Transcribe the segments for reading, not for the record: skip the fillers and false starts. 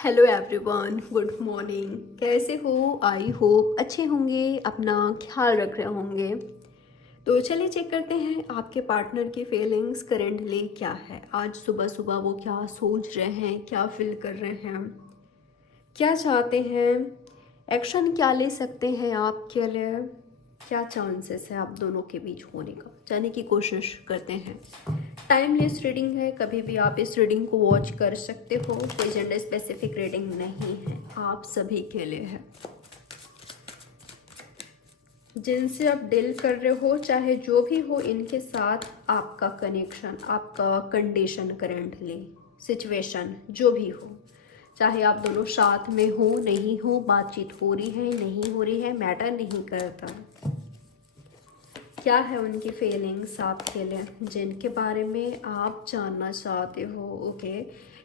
Hello everyone, good morning. कैसे हो? I hope अच्छे होंगे, अपना ख्याल रख रहे होंगे। तो चलिए चेक करते हैं आपके पार्टनर की फीलिंग्स करेंटली क्या है। आज सुबह सुबह वो क्या सोच रहे हैं, क्या फील कर रहे हैं, क्या चाहते हैं, एक्शन क्या ले सकते हैं आपके लिए, क्या चांसेस है आप दोनों के बीच होने का, जानने की कोशिश करते हैं। टाइमलेस रीडिंग है, कभी भी आप इस रीडिंग को वॉच कर सकते हो। कोई जेंडर स्पेसिफिक रीडिंग नहीं है, आप सभी के लिए है। जिनसे आप डील कर रहे हो, चाहे जो भी हो, इनके साथ आपका कनेक्शन, आपका कंडीशन, करेंटली सिचुएशन जो भी हो, चाहे आप दोनों साथ में हो नहीं हो, बातचीत हो रही है नहीं हो रही है, मैटर नहीं करता। क्या है उनकी फीलिंग्स आपके लिए, जिनके बारे में आप जानना चाहते हो। ओके,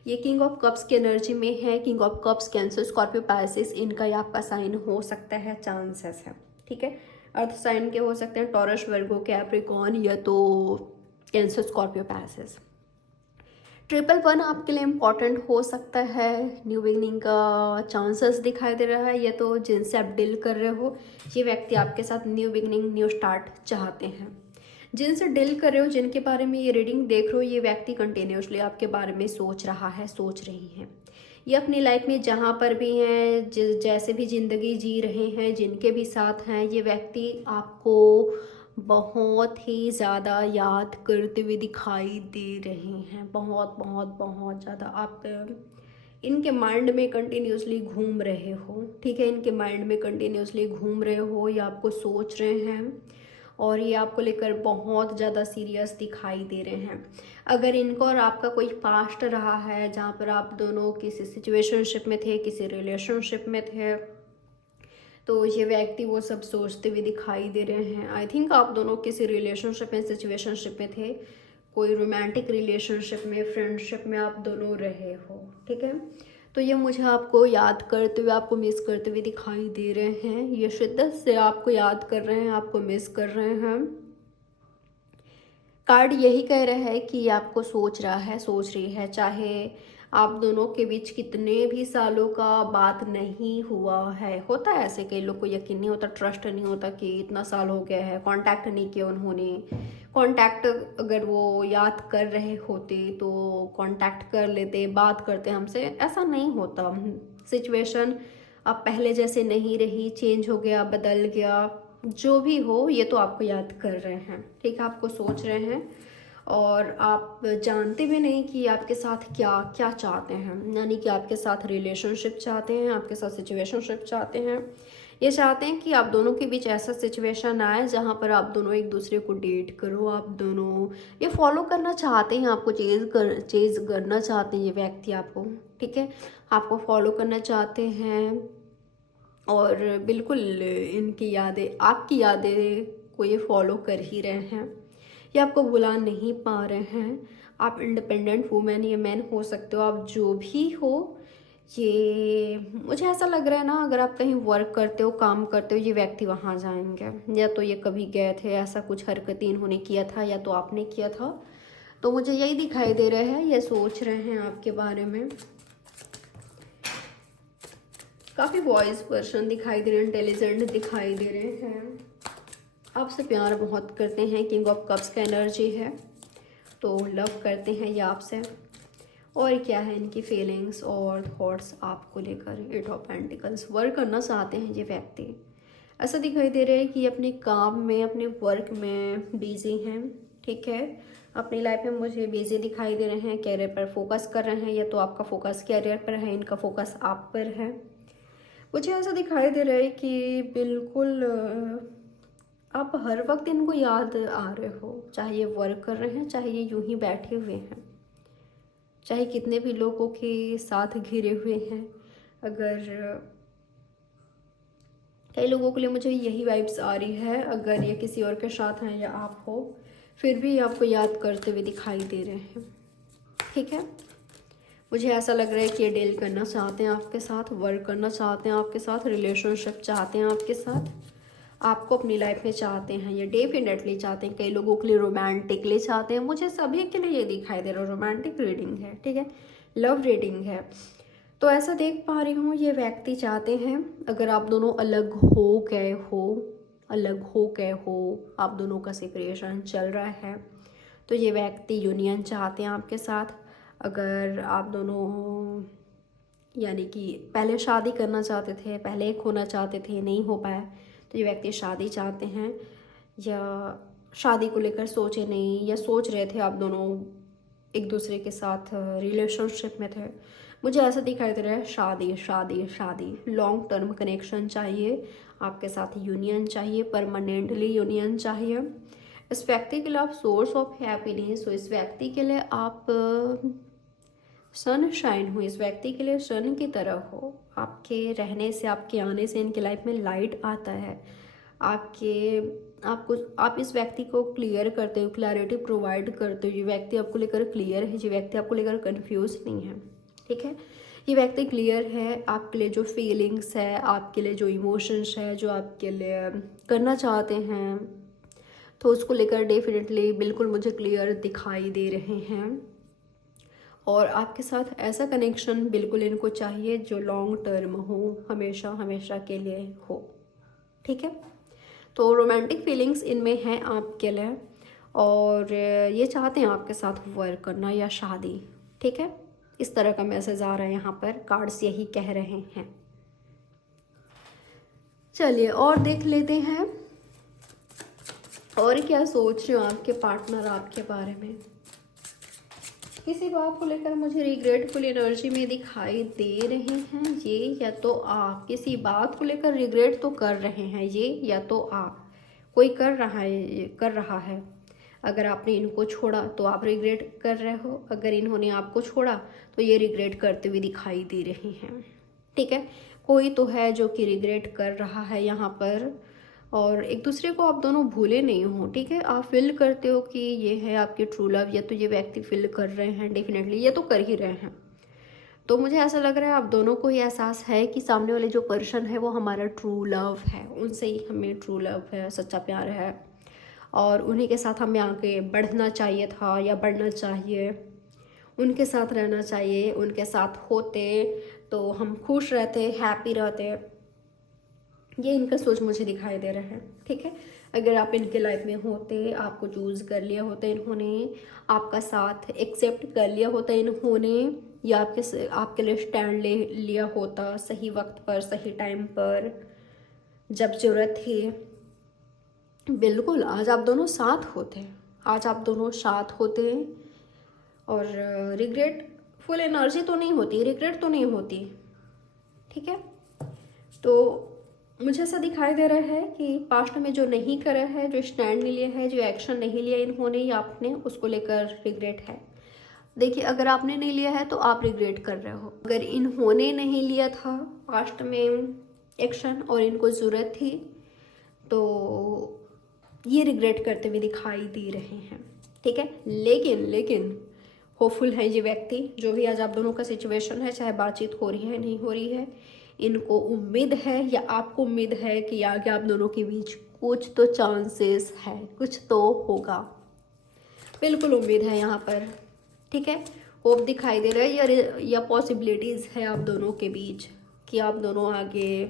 ये किंग ऑफ कप्स की एनर्जी में है। King of cups cancer, Scorpio, Pisces, इनका या आपका साइन हो सकता है, चांसेस है। ठीक है, अर्थ साइन के हो सकते हैं टॉरस, वर्गो, कैप्रिकॉर्न, या तो कैंसर, स्कॉर्पियो, पाइसेस। 111 आपके लिए इम्पॉर्टेंट हो सकता है। न्यू बिगनिंग का चांसेस दिखाई दे रहा है। ये तो जिनसे आप डील कर रहे हो, ये व्यक्ति आपके साथ न्यू बिगनिंग, न्यू स्टार्ट चाहते हैं। जिनसे डील कर रहे हो, जिनके बारे में ये रीडिंग देख रहे हो, ये व्यक्ति कंटिन्यूसली आपके बारे में सोच रहा है, सोच रही हैं। ये अपनी लाइफ में जहाँ पर भी हैं, जैसे भी ज़िंदगी जी रहे हैं, जिनके भी साथ हैं, ये व्यक्ति आपको बहुत ही ज़्यादा याद करते हुए दिखाई दे रहे हैं। बहुत बहुत बहुत ज़्यादा आप इनके माइंड में कंटिन्यूसली घूम रहे हो। ठीक है, इनके माइंड में कंटिन्यूसली घूम रहे हो, या आपको सोच रहे हैं, और ये आपको लेकर बहुत ज़्यादा सीरियस दिखाई दे रहे हैं। अगर इनका और आपका कोई पास्ट रहा है जहाँ पर आप दोनों किसी सिचुएशनशिप में थे, किसी रिलेशनशिप में थे, तो ये व्यक्ति वो सब सोचते हुए दिखाई दे रहे हैं। आई थिंक आप दोनों किसी रिलेशनशिप में, सिचुएशनशिप में थे, कोई रोमांटिक रिलेशनशिप में, फ्रेंडशिप में आप दोनों रहे हो। ठीक है, तो ये मुझे आपको याद करते हुए, आपको मिस करते हुए दिखाई दे रहे हैं। ये शिद्दत से आपको याद कर रहे हैं, आपको मिस कर रहे हैं। कार्ड यही कह रहा है कि आपको सोच रहा है, सोच रही है। चाहे आप दोनों के बीच कितने भी सालों का बात नहीं हुआ है, होता है ऐसे, कई लोग को यकीन नहीं होता, ट्रस्ट नहीं होता कि इतना साल हो गया है, कांटेक्ट नहीं किया उन्होंने। कांटेक्ट अगर वो याद कर रहे होते तो कांटेक्ट कर लेते, बात करते हमसे, ऐसा नहीं होता। सिचुएशन अब पहले जैसे नहीं रही, चेंज हो गया, बदल गया, जो भी हो, ये तो आपको याद कर रहे हैं। ठीक है, आपको सोच रहे हैं, और आप जानते भी नहीं कि आपके साथ क्या क्या चाहते हैं। यानी कि आपके साथ रिलेशनशिप चाहते हैं, आपके साथ सिचुएशनशिप चाहते हैं। ये चाहते हैं कि आप दोनों के बीच ऐसा सिचुएशन आए जहाँ पर आप दोनों एक दूसरे को डेट करो, आप दोनों ये फॉलो करना चाहते हैं, आपको चेज करना चाहते हैं ये व्यक्ति आपको। ठीक है, आपको फॉलो करना चाहते हैं, और बिल्कुल इनकी यादें, आपकी यादें को ये फॉलो कर ही रहे हैं। ये आपको बुला नहीं पा रहे हैं। आप इंडिपेंडेंट वुमेन या मैन हो सकते हो, आप जो भी हो। ये मुझे ऐसा लग रहा है ना, अगर आप कहीं वर्क करते हो, काम करते हो, ये व्यक्ति वहाँ जाएंगे, या तो ये कभी गए थे, ऐसा कुछ हरकतें इन्होंने किया था, या तो आपने किया था। तो मुझे यही दिखाई दे रहा है, ये सोच रहे हैं आपके बारे में। काफ़ी वॉइस पर्सन दिखाई दे रहे हैं, इंटेलिजेंट दिखाई दे रहे हैं, आपसे प्यार बहुत करते हैं। किंग ऑफ कप्स का एनर्जी है, तो लव करते हैं ये आपसे। और क्या है इनकी फीलिंग्स और थॉट्स आपको लेकर। एट ऑफ पेंटिकल्स, वर्क करना चाहते हैं ये व्यक्ति। ऐसा दिखाई दे रहा है कि अपने काम में, अपने वर्क में बिजी हैं। ठीक है, अपनी लाइफ में मुझे बिजी दिखाई दे रहे हैं, कैरियर पर फोकस कर रहे हैं, या तो आपका फोकस कैरियर पर है, इनका फोकस आप पर है। मुझे ऐसा दिखाई दे रहा है कि बिल्कुल आप हर वक्त इनको याद आ रहे हो, चाहे ये वर्क कर रहे हैं, चाहे ये यूं ही बैठे हुए हैं, चाहे कितने भी लोगों के साथ घिरे हुए हैं। अगर कई लोगों के लिए मुझे यही वाइब्स आ रही है, अगर ये किसी और के साथ हैं या आप हो, फिर भी आपको याद करते हुए दिखाई दे रहे हैं। ठीक है, मुझे ऐसा लग रहा है कि ये डील करना चाहते हैं आपके साथ, वर्क करना चाहते हैं आपके साथ, रिलेशनशिप चाहते हैं आपके साथ, आपको अपनी लाइफ में चाहते हैं, ये डेफिनेटली चाहते हैं। कई लोगों के लिए रोमांटिकली चाहते हैं, मुझे सभी के लिए ये दिखाई दे रहा है। रोमांटिक रीडिंग है, ठीक है, लव रीडिंग है। तो ऐसा देख पा रही हूँ ये व्यक्ति चाहते हैं, अगर आप दोनों अलग हो गए हो, आप दोनों का सेपरेशन चल रहा है, तो ये व्यक्ति यूनियन चाहते हैं आपके साथ। अगर आप दोनों यानी कि पहले शादी करना चाहते थे, पहले एक होना चाहते थे, नहीं हो पाया, तो ये व्यक्ति शादी चाहते हैं, या शादी को लेकर सोचे नहीं, या सोच रहे थे आप दोनों एक दूसरे के साथ रिलेशनशिप में थे। मुझे ऐसा दिखाई दे रहा है शादी शादी शादी, लॉन्ग टर्म कनेक्शन चाहिए आपके साथ, यूनियन चाहिए, परमानेंटली यूनियन चाहिए। इस व्यक्ति के लिए आप सोर्स ऑफ हैप्पीनेस हो, इस व्यक्ति के लिए आप सनशाइन हो, इस व्यक्ति के लिए सन की तरह हो। आपके रहने से, आपके आने से इनके लाइफ में लाइट आता है। आप इस व्यक्ति को क्लियर करते हो, क्लैरिटी प्रोवाइड करते हो। ये व्यक्ति आपको लेकर क्लियर है, ये व्यक्ति आपको लेकर कंफ्यूज नहीं है, ठीक है। ये व्यक्ति क्लियर है आपके लिए, जो फीलिंग्स है आपके लिए, जो इमोशंस है, जो आपके लिए करना चाहते हैं, तो उसको लेकर डेफिनेटली बिल्कुल मुझे क्लियर दिखाई दे रहे हैं। और आपके साथ ऐसा कनेक्शन बिल्कुल इनको चाहिए जो लॉन्ग टर्म हो, हमेशा हमेशा के लिए हो, ठीक है। तो रोमांटिक फीलिंग्स इनमें हैं आपके लिए, और ये चाहते हैं आपके साथ वर्क करना या शादी, ठीक है। इस तरह का मैसेज आ रहा है यहाँ पर, कार्ड्स यही कह रहे हैं। चलिए और देख लेते हैं और क्या सोच रहे हो आपके पार्टनर आपके बारे में। किसी बात को लेकर मुझे रिग्रेटफुल एनर्जी में दिखाई दे रहे हैं ये, या तो आप किसी बात को लेकर रिग्रेट तो कर रहे हैं ये, या तो आप कोई कर रहा है। अगर आपने इनको छोड़ा तो आप रिग्रेट कर रहे हो, अगर इन्होंने आपको छोड़ा तो ये रिग्रेट करते हुए दिखाई दे रहे हैं, ठीक है। कोई तो है जो कि रिग्रेट कर रहा है यहाँ पर, और एक दूसरे को आप दोनों भूले नहीं हो, ठीक है। आप फील करते हो कि ये है आपके ट्रू लव, या तो ये व्यक्ति फील कर रहे हैं, डेफिनेटली ये तो कर ही रहे हैं। तो मुझे ऐसा लग रहा है आप दोनों को ये एहसास है कि सामने वाले जो पर्सन है वो हमारा ट्रू लव है, उनसे ही हमें ट्रू लव है, सच्चा प्यार है, और उन्हीं के साथ हमें आगे बढ़ना चाहिए था या बढ़ना चाहिए, उनके साथ रहना चाहिए। उनके साथ होते तो हम खुश रहते, हैप्पी रहते। ये इनका सोच मुझे दिखाई दे रहा है, ठीक है। अगर आप इनके लाइफ में होते, आपको चूज़ कर लिया होता इन्होंने, आपका साथ एक्सेप्ट कर लिया होता इन्होंने, या आपके लिए स्टैंड ले लिया होता सही वक्त पर, सही टाइम पर, जब ज़रूरत थी, बिल्कुल आज आप दोनों साथ होते, आज आप दोनों साथ होते। और रिग्रेट फुल एनर्जी तो नहीं होती, रिग्रेट तो नहीं होती, ठीक है। तो मुझे ऐसा दिखाई दे रहा है कि पास्ट में जो नहीं करा है, जो स्टैंड नहीं लिया है, जो एक्शन नहीं लिया इन्होंने या आपने, उसको लेकर रिग्रेट है। देखिए अगर आपने नहीं लिया है तो आप रिग्रेट कर रहे हो, अगर इन्होंने नहीं लिया था पास्ट में एक्शन और इनको ज़रूरत थी, तो ये रिग्रेट करते हुए दिखाई दे रहे हैं, ठीक है। लेकिन होपफुल है ये व्यक्ति, जो भी आज आप दोनों का सिचुएशन है, चाहे बातचीत हो रही है नहीं हो रही है, इनको उम्मीद है या आपको उम्मीद है कि आगे आप दोनों के बीच कुछ तो चांसेस है, कुछ तो होगा, बिल्कुल उम्मीद है यहाँ पर, ठीक है। होप दिखाई दे रहा है, या पॉसिबिलिटीज़ है आप दोनों के बीच कि आप दोनों आगे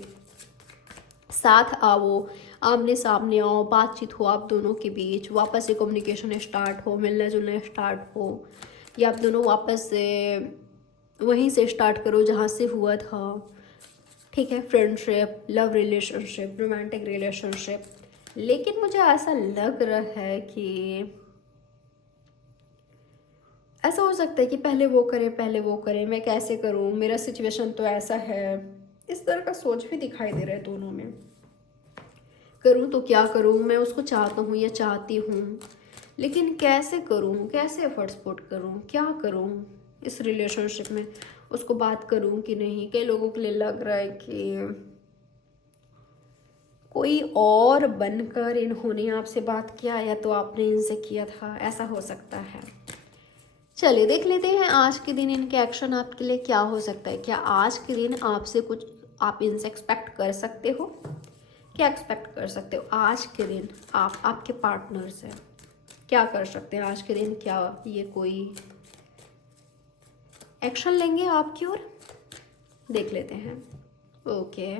साथ आओ, आमने सामने आओ, बातचीत हो आप दोनों के बीच, वापस से कम्युनिकेशन स्टार्ट हो, मिलना जुलना स्टार्ट हो, या आप दोनों वापस से वहीं से स्टार्ट करो जहाँ से हुआ था, ठीक है। Friendship, love relationship, romantic relationship. लेकिन मुझे ऐसा लग रहा है कि ऐसा हो सकता है कि पहले वो करे, मैं कैसे करूँ, मेरा सिचुएशन तो ऐसा है, इस तरह का सोच भी दिखाई दे रहा है दोनों में। करूँ तो क्या करूँ, मैं उसको चाहता हूँ या चाहती हूँ, लेकिन कैसे करूँ, कैसे एफर्ट्स पुट करूँ, क्या करूँ इस रिलेशनशिप में, उसको बात करूँ कि नहीं। कई लोगों के लिए लग रहा है कि कोई और बनकर इन्होंने आपसे बात किया, या तो आपने इनसे किया था, ऐसा हो सकता है। चलिए देख लेते हैं आज के दिन इनके एक्शन आपके लिए क्या हो सकता है। क्या आज के दिन आपसे कुछ आप इनसे एक्सपेक्ट कर सकते हो, क्या एक्सपेक्ट कर सकते हो आज के दिन आप आपके पार्टनर से, क्या कर सकते हैं आज के दिन। क्या ये कोई एक्शन लेंगे आपकी ओर, देख लेते हैं। ओके,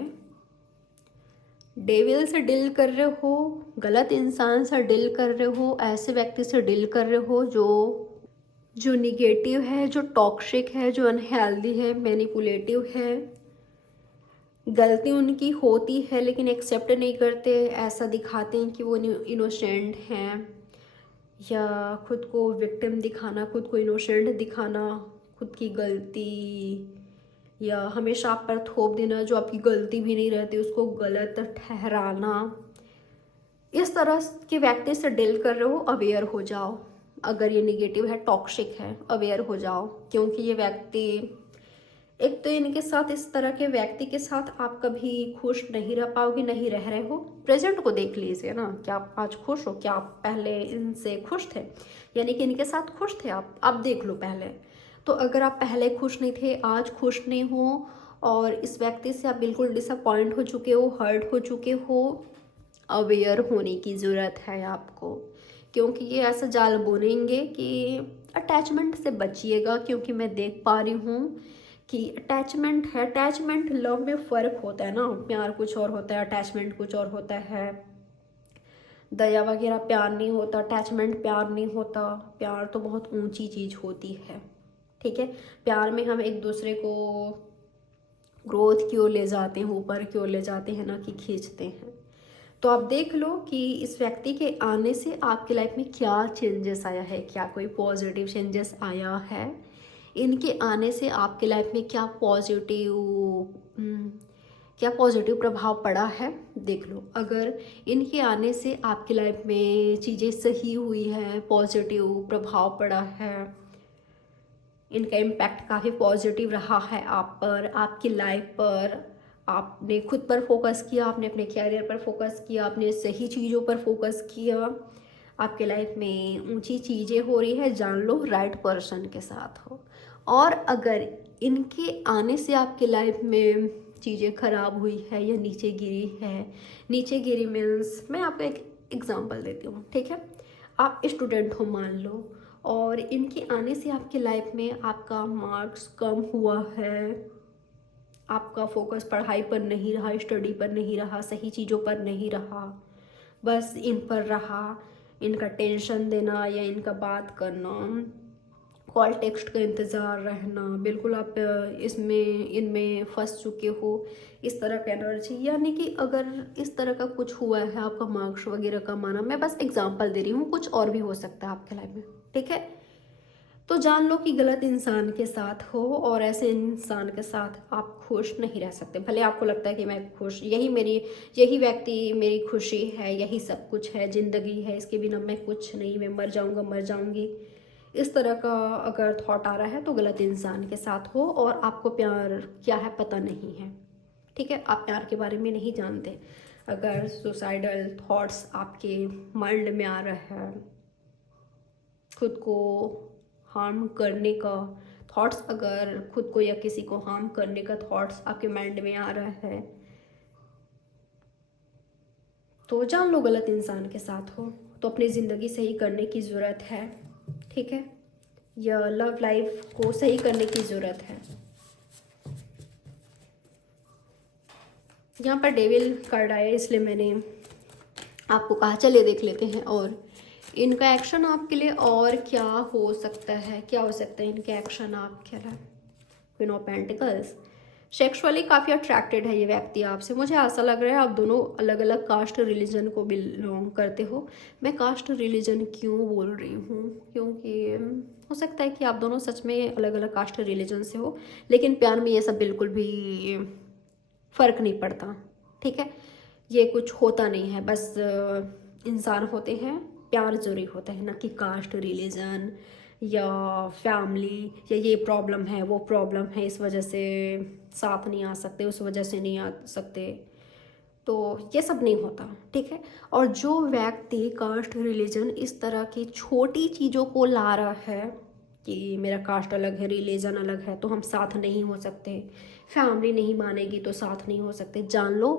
डेविल से डील कर रहे हो, गलत इंसान से डील कर रहे हो, ऐसे व्यक्ति से डील कर रहे हो जो निगेटिव है, जो टॉक्सिक है, जो अनहेल्दी है, मैनिपुलेटिव है। गलती उनकी होती है लेकिन एक्सेप्ट नहीं करते, ऐसा दिखाते हैं कि वो इनोसेंट हैं, या खुद को विक्टिम दिखाना, खुद को इनोसेंट दिखाना, खुद की गलती, या हमेशा आप पर थोप देना जो आपकी गलती भी नहीं रहती उसको गलत ठहराना। इस तरह के व्यक्ति से डील कर रहे हो, अवेयर हो जाओ। अगर ये निगेटिव है, टॉक्सिक है, अवेयर हो जाओ, क्योंकि ये व्यक्ति, एक तो इनके साथ, इस तरह के व्यक्ति के साथ आप कभी खुश नहीं रह पाओगे, नहीं रह रहे हो। प्रेजेंट को देख लीजिए ना, क्या आप आज खुश हो? क्या आप पहले इनसे खुश थे? यानी कि इनके साथ खुश थे आप देख लो पहले। तो अगर आप पहले खुश नहीं थे, आज खुश नहीं हो, और इस व्यक्ति से आप बिल्कुल डिसअपॉइंट हो चुके हो, हर्ट हो चुके हो, अवेयर होने की ज़रूरत है आपको। क्योंकि ये ऐसा जाल बुनेंगे कि अटैचमेंट से बचिएगा, क्योंकि मैं देख पा रही हूँ कि अटैचमेंट है। अटैचमेंट लव में फ़र्क होता है ना, प्यार कुछ और होता है, अटैचमेंट कुछ और होता है। दया वगैरह प्यार नहीं होता, अटैचमेंट प्यार नहीं होता। प्यार तो बहुत ऊंची चीज़ होती है, ठीक है। प्यार में हम एक दूसरे को ग्रोथ की ओर ले जाते हैं, ऊपर की ओर ले जाते हैं, ना कि खींचते हैं। तो आप देख लो कि इस व्यक्ति के आने से आपकी लाइफ में क्या चेंजेस आया है, क्या कोई पॉजिटिव चेंजेस आया है। इनके आने से आपकी लाइफ में क्या पॉजिटिव प्रभाव पड़ा है, देख लो। अगर इनके आने से आपकी लाइफ में चीज़ें सही हुई है, पॉजिटिव प्रभाव पड़ा है, इनका इम्पैक्ट काफ़ी पॉजिटिव रहा है आप पर, आपकी लाइफ पर, आपने खुद पर फोकस किया, आपने अपने कैरियर पर फोकस किया, आपने सही चीज़ों पर फोकस किया, आपके लाइफ में ऊंची चीज़ें हो रही है, जान लो राइट पर्सन के साथ हो। और अगर इनके आने से आपकी लाइफ में चीज़ें खराब हुई है या नीचे गिरी है, नीचे गिरी मीन्स, मैं आपको एक एग्जांपल देती हूँ, ठीक है। आप स्टूडेंट हो मान लो, और इनके आने से आपकी लाइफ में आपका मार्क्स कम हुआ है, आपका फोकस पढ़ाई पर नहीं रहा, स्टडी पर नहीं रहा, सही चीज़ों पर नहीं रहा, बस इन पर रहा, इनका टेंशन देना या इनका बात करना, कॉल टेक्स्ट का इंतज़ार रहना, बिल्कुल आप इनमें फंस चुके हो, इस तरह का एनर्जी। यानी कि अगर इस तरह का कुछ हुआ है, आपका मार्क्स वगैरह कम आना, मैं बस एग्जांपल दे रही हूँ, कुछ और भी हो सकता है आपके लाइफ में, ठीक है। तो जान लो कि गलत इंसान के साथ हो, और ऐसे इंसान के साथ आप खुश नहीं रह सकते। भले आपको लगता है कि मैं खुश, यही व्यक्ति मेरी खुशी है, यही सब कुछ है, ज़िंदगी है, इसके बिना मैं कुछ नहीं, मैं मर जाऊँगा, मर जाऊँगी, इस तरह का अगर थॉट आ रहा है तो गलत इंसान के साथ हो, और आपको प्यार क्या है पता नहीं है, ठीक है। आप प्यार के बारे में नहीं जानते। अगर सुसाइडल थॉट्स आपके माइंड में आ रहा है, खुद को हार्म करने का थॉट्स, अगर खुद को या किसी को हार्म करने का थॉट्स आपके माइंड में आ रहा है, तो जान लो गलत इंसान के साथ हो। तो अपनी ज़िंदगी सही करने की ज़रूरत है, ठीक है, या लव लाइफ को सही करने की ज़रूरत है। यहाँ पर डेविल कार्ड आया, इसलिए मैंने आपको कहा चले देख लेते हैं। और इनका एक्शन आपके लिए और क्या हो सकता है, क्या हो सकता है इनके एक्शन आपके लिए। क्वीन ऑफ पेंटिकल्स, सेक्सुअली काफ़ी अट्रैक्टेड है ये व्यक्ति आपसे। मुझे ऐसा लग रहा है आप दोनों अलग अलग कास्ट रिलीजन को बिलोंग करते हो। मैं कास्ट रिलीजन क्यों बोल रही हूँ, क्योंकि हो सकता है कि आप दोनों सच में अलग अलग कास्ट रिलीजन से हो, लेकिन प्यार में ये सब बिल्कुल भी फ़र्क नहीं पड़ता, ठीक है। ये कुछ होता नहीं है, बस इंसान होते हैं, प्यार ज़रूरी होता है, ना कि कास्ट रिलीजन या फैमिली, या ये प्रॉब्लम है, वो प्रॉब्लम है, इस वजह से साथ नहीं आ सकते, उस वजह से नहीं आ सकते। तो ये सब नहीं होता, ठीक है। और जो व्यक्ति कास्ट रिलीजन इस तरह की छोटी चीज़ों को ला रहा है कि मेरा कास्ट अलग है, रिलीजन अलग है, तो हम साथ नहीं हो सकते, फैमिली नहीं मानेगी तो साथ नहीं हो सकते, जान लो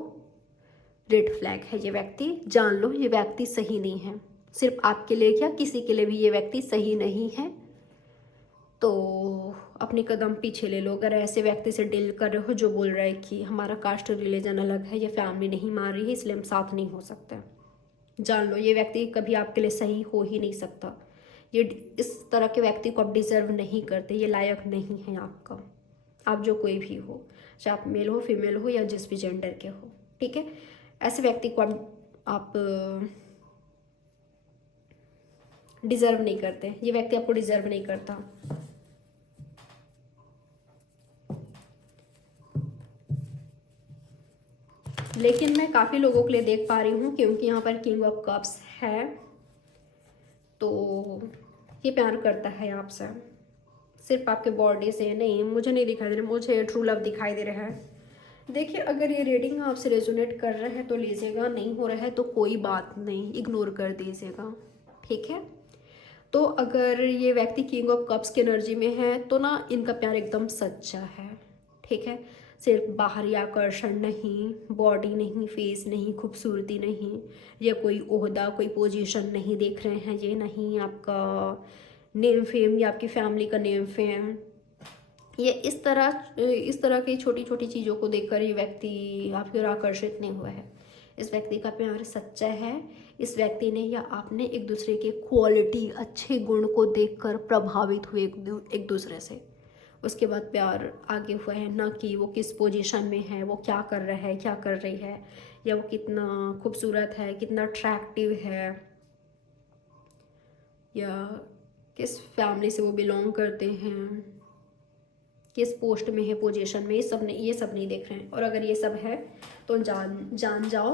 रेड फ्लैग है ये व्यक्ति। जान लो ये व्यक्ति सही नहीं है, सिर्फ आपके लिए क्या, किसी के लिए भी ये व्यक्ति सही नहीं है। तो अपने कदम पीछे ले लो। अगर ऐसे व्यक्ति से डील कर रहे हो जो बोल रहा है कि हमारा कास्ट रिलीजन अलग है, ये फैमिली नहीं मान रही है, इसलिए हम साथ नहीं हो सकते, जान लो ये व्यक्ति कभी आपके लिए सही हो ही नहीं सकता। ये इस तरह के व्यक्ति को आप डिजर्व नहीं करते, ये लायक नहीं है आपका। आप जो कोई भी हो, चाहे आप मेल हो फीमेल हो या जिस भी जेंडर के हो, ठीक है, ऐसे व्यक्ति को आप डिजर्व नहीं करते। ये व्यक्ति आपको डिजर्व नहीं करता। लेकिन मैं काफ़ी लोगों के लिए देख पा रही हूँ, क्योंकि यहाँ पर किंग ऑफ कप्स है, तो ये प्यार करता है आपसे। सिर्फ आपके बॉडी से नहीं, मुझे नहीं दिखाई दे रहा, मुझे ट्रू लव दिखाई दे रहा है। देखिए, अगर ये रीडिंग आपसे रेजोनेट कर रहा है तो लीजिएगा, नहीं हो रहा है तो कोई बात नहीं, इग्नोर कर दीजिएगा, ठीक है। तो अगर ये व्यक्ति किंग ऑफ कप्स की एनर्जी में है तो ना इनका प्यार एकदम सच्चा है, ठीक है। सिर्फ बाहरी आकर्षण नहीं, बॉडी नहीं, फेस नहीं, खूबसूरती नहीं, या कोई ओहदा कोई पोजीशन नहीं देख रहे हैं, ये नहीं आपका नेम फेम या आपकी फैमिली का नेम फेम, ये इस तरह की छोटी छोटी चीज़ों को देखकर ये व्यक्ति आपकी ओर आकर्षित नहीं हुआ है। इस व्यक्ति का प्यार सच्चा है। इस व्यक्ति ने या आपने एक दूसरे के क्वालिटी, अच्छे गुण को देखकर प्रभावित हुए एक दूसरे से, उसके बाद प्यार आगे हुआ है, ना कि वो किस पोजीशन में है, वो क्या कर रहा है, क्या कर रही है, या वो कितना खूबसूरत है, कितना अट्रैक्टिव है, या किस फैमिली से वो बिलोंग करते हैं, किस पोस्ट में है, पोजीशन में, ये सब नहीं देख रहे हैं। और अगर ये सब है तो जान जाओ,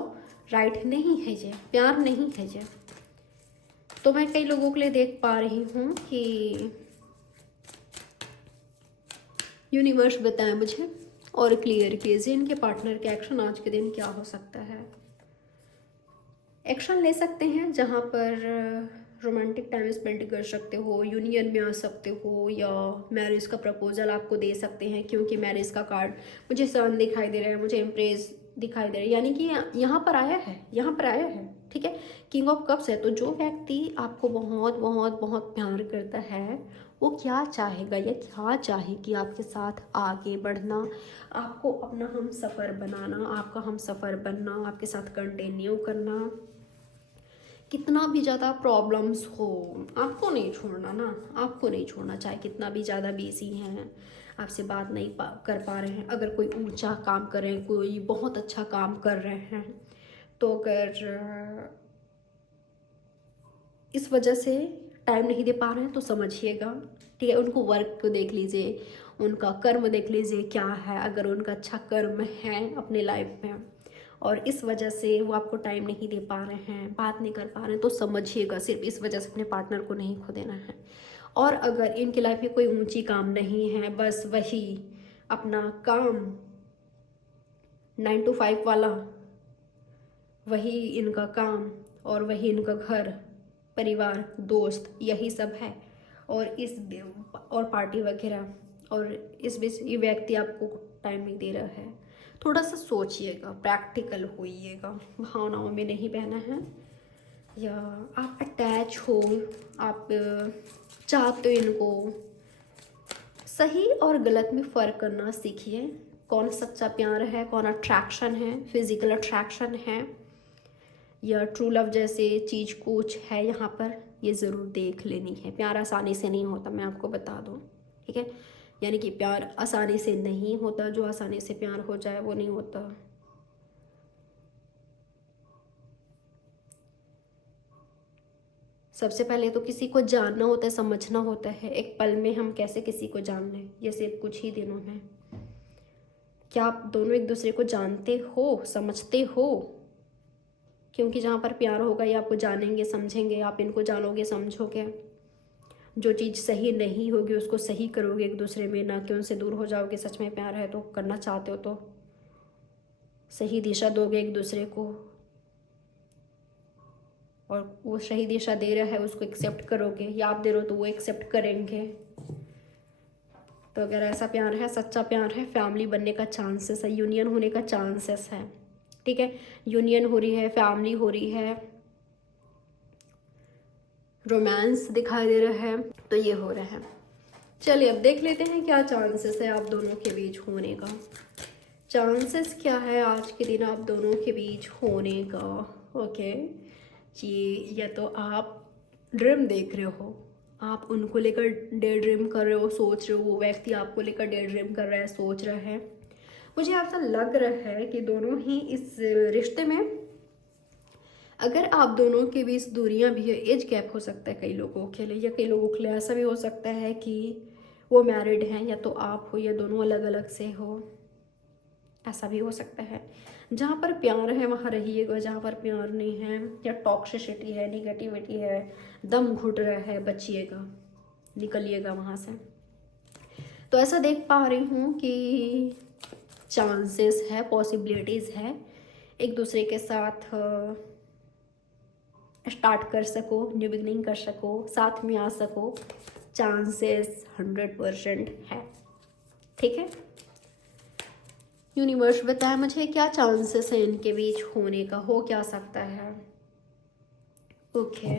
राइट नहीं है ये, प्यार नहीं है ये। तो मैं कई लोगों के लिए देख पा रही हूँ कि यूनिवर्स बताए मुझे और क्लियर कीजिए इनके पार्टनर के एक्शन आज के दिन क्या हो सकता है। एक्शन ले सकते हैं जहाँ पर रोमांटिक टाइम स्पेंड कर सकते हो, यूनियन में आ सकते हो, या मैरिज का प्रपोजल आपको दे सकते हैं, क्योंकि मैरिज का कार्ड मुझे सन दिखाई दे रहा है, मुझे एम्प्रेस दिखाई दे रहा है, यानी कि यहाँ पर आया है, ठीक है। किंग ऑफ कप्स है, तो जो व्यक्ति आपको बहुत बहुत बहुत प्यार करता है वो क्या चाहेगा या क्या चाहेगी आपके साथ आगे बढ़ना, आपको अपना हम सफ़र बनाना, आपका हम सफ़र बनना, आपके साथ कंटिन्यू करना। कितना भी ज़्यादा प्रॉब्लम्स हो, आपको नहीं छोड़ना ना, आपको नहीं छोड़ना, चाहे कितना भी ज़्यादा बिजी हैं, आपसे बात नहीं कर पा रहे हैं, अगर कोई ऊंचा काम कर रहे हैं, कोई बहुत अच्छा काम कर रहे हैं, तो अगर इस वजह से टाइम नहीं दे पा रहे हैं तो समझिएगा, ठीक है। उनको वर्क को देख लीजिए, उनका कर्म देख लीजिए क्या है। अगर उनका अच्छा कर्म है अपने लाइफ में और इस वजह से वो आपको टाइम नहीं दे पा रहे हैं, बात नहीं कर पा रहे हैं, तो समझिएगा सिर्फ इस वजह से अपने पार्टनर को नहीं खो देना है। और अगर इनकी लाइफ में कोई ऊंची काम नहीं है, बस वही अपना काम 9 to 5 वाला, वही इनका काम और वही इनका घर परिवार दोस्त यही सब है, और पार्टी वगैरह, और इस बीच ये व्यक्ति आपको टाइम नहीं दे रहा है, थोड़ा सा सोचिएगा, प्रैक्टिकल होइएगा, भावनाओं में नहीं बहना है। या आप अटैच हो, आप चाहते हो इनको, सही और गलत में फ़र्क करना सीखिए। कौन सच्चा प्यार है, कौन अट्रैक्शन है, फिजिकल अट्रैक्शन है, या ट्रू लव जैसे चीज़ कुछ है यहाँ पर, ये ज़रूर देख लेनी है। प्यार आसानी से नहीं होता, मैं आपको बता दूँ, ठीक है। यानी कि प्यार आसानी से नहीं होता, जो आसानी से प्यार हो जाए वो नहीं होता। सबसे पहले तो किसी को जानना होता है, समझना होता है। एक पल में हम कैसे किसी को जान लें, ये सिर्फ कुछ ही दिनों में। क्या आप दोनों एक दूसरे को जानते हो, समझते हो? क्योंकि जहाँ पर प्यार होगा ये आपको जानेंगे, समझेंगे, आप इनको जानोगे, समझोगे। जो चीज़ सही नहीं होगी उसको सही करोगे एक दूसरे में, ना कि उनसे दूर हो जाओगे। सच में प्यार है तो, करना चाहते हो तो सही दिशा दोगे एक दूसरे को, और वो सही दिशा दे रहा है उसको एक्सेप्ट करोगे, या आप दे रहे हो तो वो एक्सेप्ट करेंगे। तो अगर ऐसा प्यार है, सच्चा प्यार है, फैमिली बनने का चांसेस है, यूनियन होने का चांसेस है, ठीक है। यूनियन हो रही है, फैमिली हो रही है, रोमांस दिखाई दे रहा है, तो ये हो रहा है। चलिए अब देख लेते हैं क्या चांसेस है आप दोनों के बीच होने का। चांसेस क्या है आज के दिन आप दोनों के बीच होने का। ओके जी, या तो आप ड्रीम देख रहे हो, आप उनको लेकर डे ड्रीम कर रहे हो, सोच रहे हो, वो व्यक्ति आपको लेकर डे ड्रीम कर रहा है, सोच रहा है। मुझे ऐसा लग रहा है कि दोनों ही इस रिश्ते में, अगर आप दोनों के बीच दूरियां भी है, एज गैप हो सकता है कई लोगों के लिए, या कई लोगों के लिए ऐसा भी हो सकता है कि वो मैरिड हैं, या तो आप हो या दोनों अलग अलग से हो, ऐसा भी हो सकता है। जहाँ पर प्यार है वहाँ रहिएगा, जहाँ पर प्यार नहीं है या टॉक्सिसिटी है, निगेटिविटी है, दम घुट रहा है, बचिएगा, निकलिएगा वहाँ से। तो ऐसा देख पा रही हूँ कि चांसेस है, पॉसिबिलिटीज़ है, एक दूसरे के साथ स्टार्ट कर सको, न्यू बिगनिंग कर सको, साथ में आ सको, चांसेस 100% है। ठीक है, यूनिवर्स बताया मुझे क्या चांसेस है इनके बीच होने का, हो क्या सकता है। ओके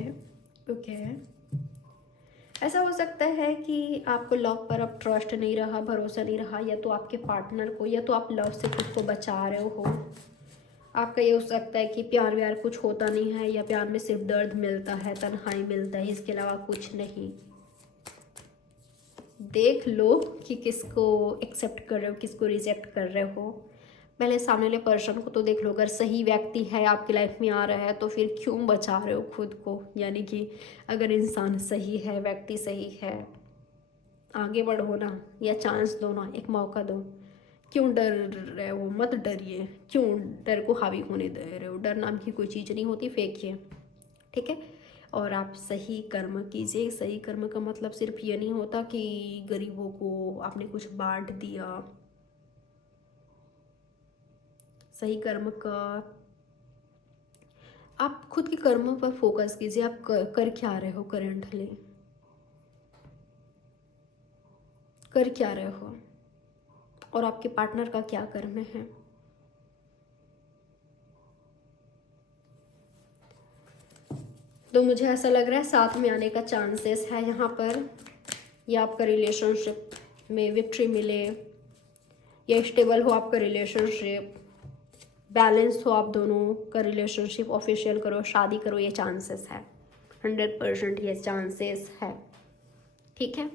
ओके, ऐसा हो सकता है कि आपको लव पर अब ट्रस्ट नहीं रहा, भरोसा नहीं रहा, या तो आपके पार्टनर को, या तो आप लव से खुद को बचा रहे हो। आपका ये हो सकता है कि प्यार व्यार कुछ होता नहीं है, या प्यार में सिर्फ दर्द मिलता है, तन्हाई मिलता है, इसके अलावा कुछ नहीं। देख लो कि किसको एक्सेप्ट कर रहे हो, किसको रिजेक्ट कर रहे हो। पहले सामने वाले पर्सन को तो देख लो, अगर सही व्यक्ति है आपकी लाइफ में आ रहा है तो फिर क्यों बचा रहे हो खुद को। यानी कि अगर इंसान सही है, व्यक्ति सही है, आगे बढ़ो ना, या चांस दो ना, एक मौका दो। क्यों डर रहे हो, मत डरिए, क्यों डर को हावी होने दे रहे हो। डर नाम की कोई चीज़ नहीं होती, फेंकिए। ठीक है, और आप सही कर्म कीजिए। सही कर्म का मतलब सिर्फ ये नहीं होता कि गरीबों को आपने कुछ बांट दिया। सही कर्म का आप खुद के कर्मों पर फोकस कीजिए। आप कर क्या रहे हो, करेंटली कर क्या रहे हो, और आपके पार्टनर का क्या कर्म है। तो मुझे ऐसा लग रहा है साथ में आने का चांसेस है यहाँ पर, या आपका रिलेशनशिप में विक्ट्री मिले, या स्टेबल हो आपका रिलेशनशिप, बैलेंस हो आप दोनों का रिलेशनशिप, ऑफिशियल करो, शादी करो, ये चांसेस है। 100% ये चांसेस है। ठीक है,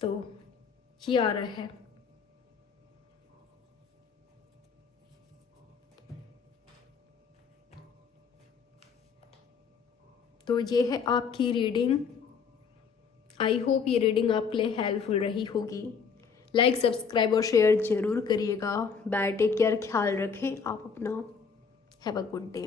तो ये आ रहा है। तो ये है आपकी रीडिंग। आई होप ये रीडिंग आपके लिए हेल्पफुल रही होगी। लाइक, सब्सक्राइब और शेयर जरूर करिएगा। बाय, टेक केयर, ख्याल रखें आप अपना। Have a good day.